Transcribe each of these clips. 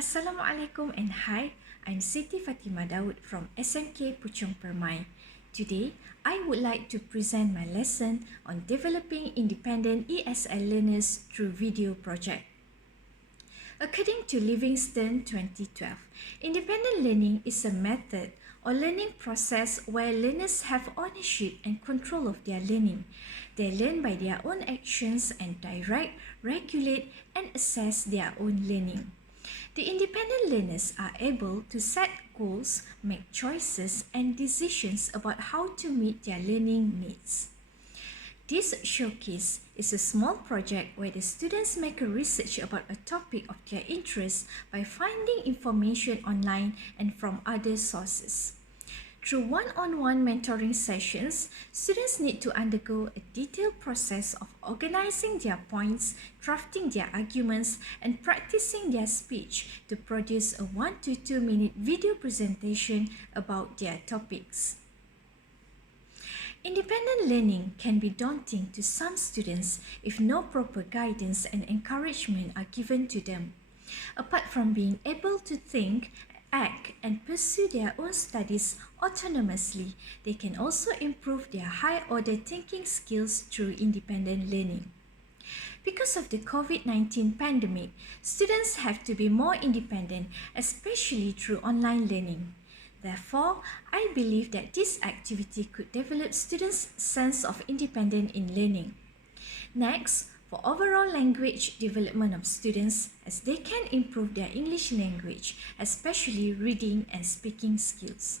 Assalamualaikum and hi, I'm Siti Fatimah Daud from SMK Puchong Permai. Today, I would like to present my lesson on developing independent ESL learners through video project. According to Livingston 2012, independent learning is a method or learning process where learners have ownership and control of their learning. They learn by their own actions and direct, regulate, and assess their own learning. The independent learners are able to set goals, make choices, and decisions about how to meet their learning needs. This showcase is a small project where the students make a research about a topic of their interest by finding information online and from other sources. Through one-on-one mentoring sessions, students need to undergo a detailed process of organizing their points, drafting their arguments, and practicing their speech to produce a 1 to 2 minute video presentation about their topics. Independent learning can be daunting to some students if no proper guidance and encouragement are given to them. Apart from being able to think, act, and pursue their own studies autonomously, they can also improve their high-order thinking skills through independent learning. Because of the COVID-19 pandemic, students have to be more independent, especially through online learning. Therefore, I believe that this activity could develop students' sense of independence in learning. Next, for overall language development of students, as they can improve their English language, especially reading and speaking skills.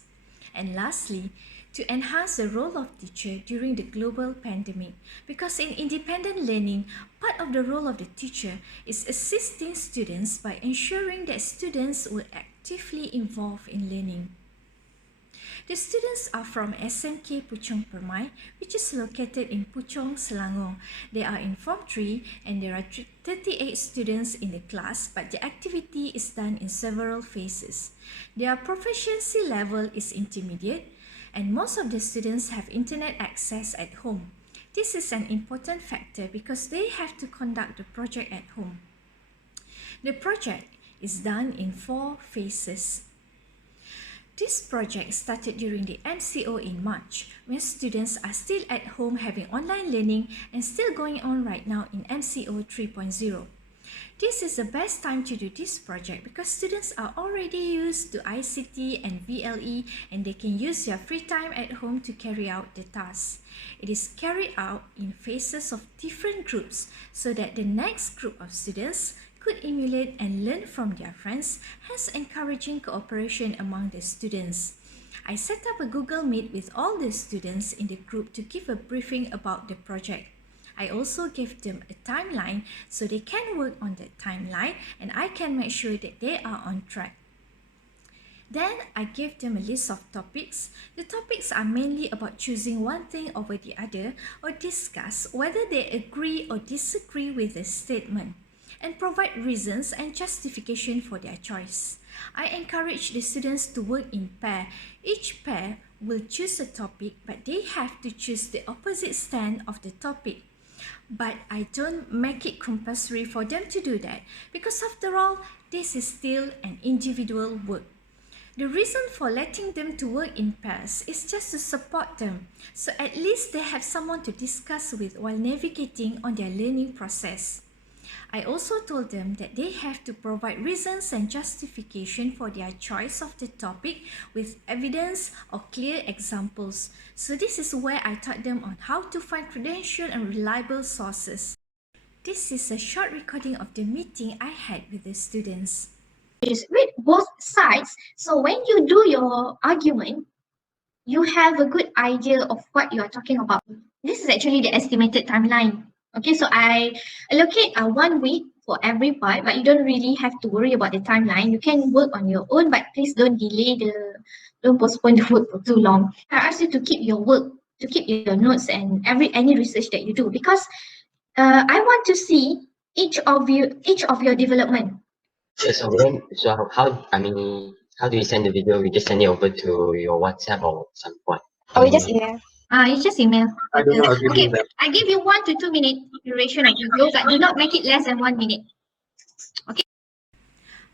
And lastly, to enhance the role of teacher during the global pandemic, because in independent learning, part of the role of the teacher is assisting students by ensuring that students will actively involve in learning. The students are from SMK Puchong Permai, which is located in Puchong, Selangor. They are in Form 3 and there are 38 students in the class, but the activity is done in several phases. Their proficiency level is intermediate and most of the students have internet access at home. This is an important factor because they have to conduct the project at home. The project is done in 4 phases. This project started during the MCO in March, when students are still at home having online learning and still going on right now in MCO 3.0. This is the best time to do this project because students are already used to ICT and VLE and they can use their free time at home to carry out the tasks. It is carried out in phases of different groups so that the next group of students could emulate and learn from their friends, hence encouraging cooperation among the students. I set up a Google Meet with all the students in the group to give a briefing about the project. I also gave them a timeline so they can work on that timeline and I can make sure that they are on track. Then I gave them a list of topics. The topics are mainly about choosing one thing over the other or discuss whether they agree or disagree with the statement, and provide reasons and justification for their choice. I encourage the students to work in pair. Each pair will choose a topic, but they have to choose the opposite stand of the topic. But I don't make it compulsory for them to do that because after all, this is still an individual work. The reason for letting them to work in pairs is just to support them, so at least they have someone to discuss with while navigating on their learning process. I also told them that they have to provide reasons and justification for their choice of the topic with evidence or clear examples. So this is where I taught them on how to find credentialed and reliable sources. This is a short recording of the meeting I had with the students. With both sides, so when you do your argument, you have a good idea of what you are talking about. This is actually the estimated timeline. Okay, so I allocate 1 week for every part, but you don't really have to worry about the timeline. You can work on your own, but please don't postpone the work for too long. I ask you to keep your work, to keep your notes and any research that you do, because I want to see each of your development. So how do you send the video? We just send it over to your WhatsApp or some point? Or we just email? It's just email. I don't know. Okay, I give you 1 to 2 minute duration of video, but do not make it less than 1 minute.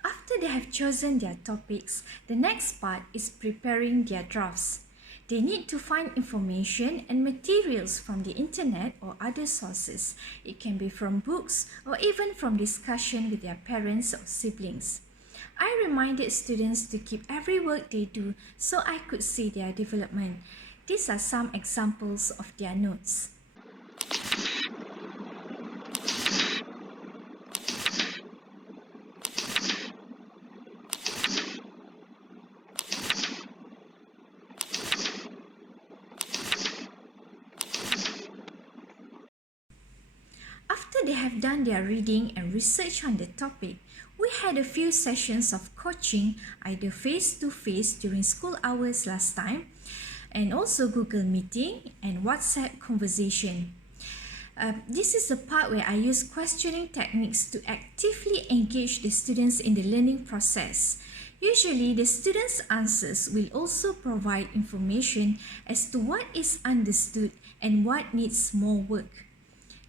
After After they have chosen their topics, the next part is preparing their drafts. They need to find information and materials from the internet or other sources. It can be from books or even from discussion with their parents or siblings. I reminded students to keep every work they do so I could see their development. These are some examples of their notes. After they have done their reading and research on the topic, we had a few sessions of coaching, either face-to-face during school hours last time, and also Google Meeting and WhatsApp conversation. This is the part where I use questioning techniques to actively engage the students in the learning process. Usually, the students' answers will also provide information as to what is understood and what needs more work.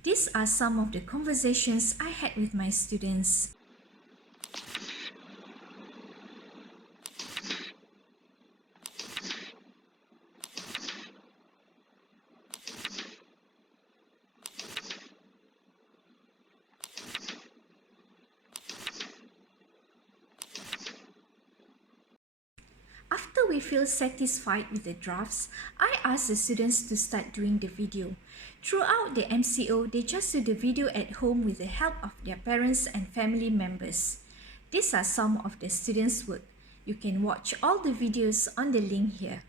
These are some of the conversations I had with my students. After we feel satisfied with the drafts, I ask the students to start doing the video. Throughout the MCO, they just do the video at home with the help of their parents and family members. These are some of the students' work. You can watch all the videos on the link here.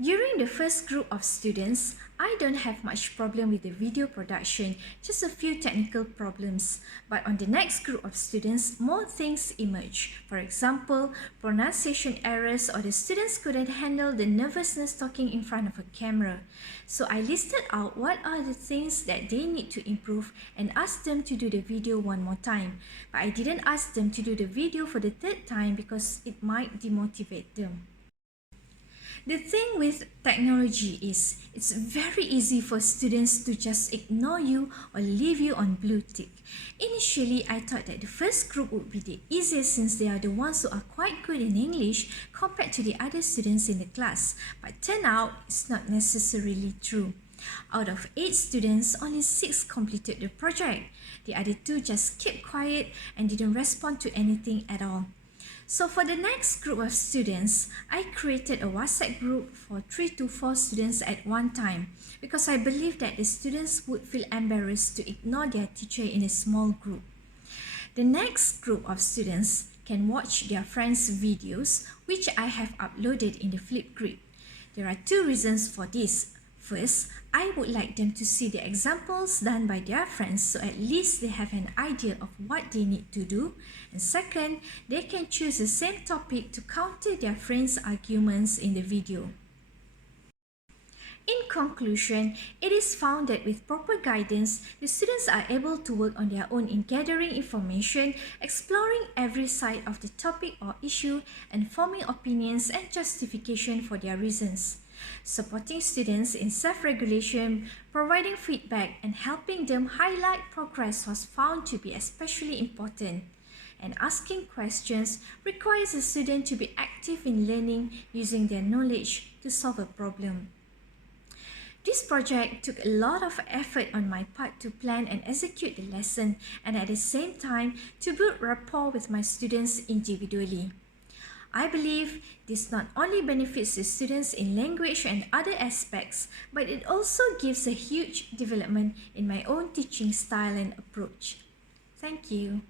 During the first group of students, I don't have much problem with the video production, just a few technical problems. But on the next group of students, more things emerge. For example, pronunciation errors, or the students couldn't handle the nervousness talking in front of a camera. So I listed out what are the things that they need to improve and asked them to do the video one more time. But I didn't ask them to do the video for the third time because it might demotivate them. The thing with technology is it's very easy for students to just ignore you or leave you on blue tick. Initially, I thought that the first group would be the easiest since they are the ones who are quite good in English compared to the other students in the class. But turned out it's not necessarily true. Out of 8 students, only 6 completed the project. The other 2 just kept quiet and didn't respond to anything at all. So for the next group of students, I created a WhatsApp group for 3 to 4 students at one time because I believe that the students would feel embarrassed to ignore their teacher in a small group. The next group of students can watch their friends' videos, which I have uploaded in the Flipgrid. There are 2 reasons for this. First, I would like them to see the examples done by their friends so at least they have an idea of what they need to do. And second, they can choose the same topic to counter their friends' arguments in the video. In conclusion, it is found that with proper guidance, the students are able to work on their own in gathering information, exploring every side of the topic or issue, and forming opinions and justification for their reasons. Supporting students in self-regulation, providing feedback, and helping them highlight progress was found to be especially important. And asking questions requires a student to be active in learning using their knowledge to solve a problem. This project took a lot of effort on my part to plan and execute the lesson and at the same time to build rapport with my students individually. I believe this not only benefits the students in language and other aspects, but it also gives a huge development in my own teaching style and approach. Thank you.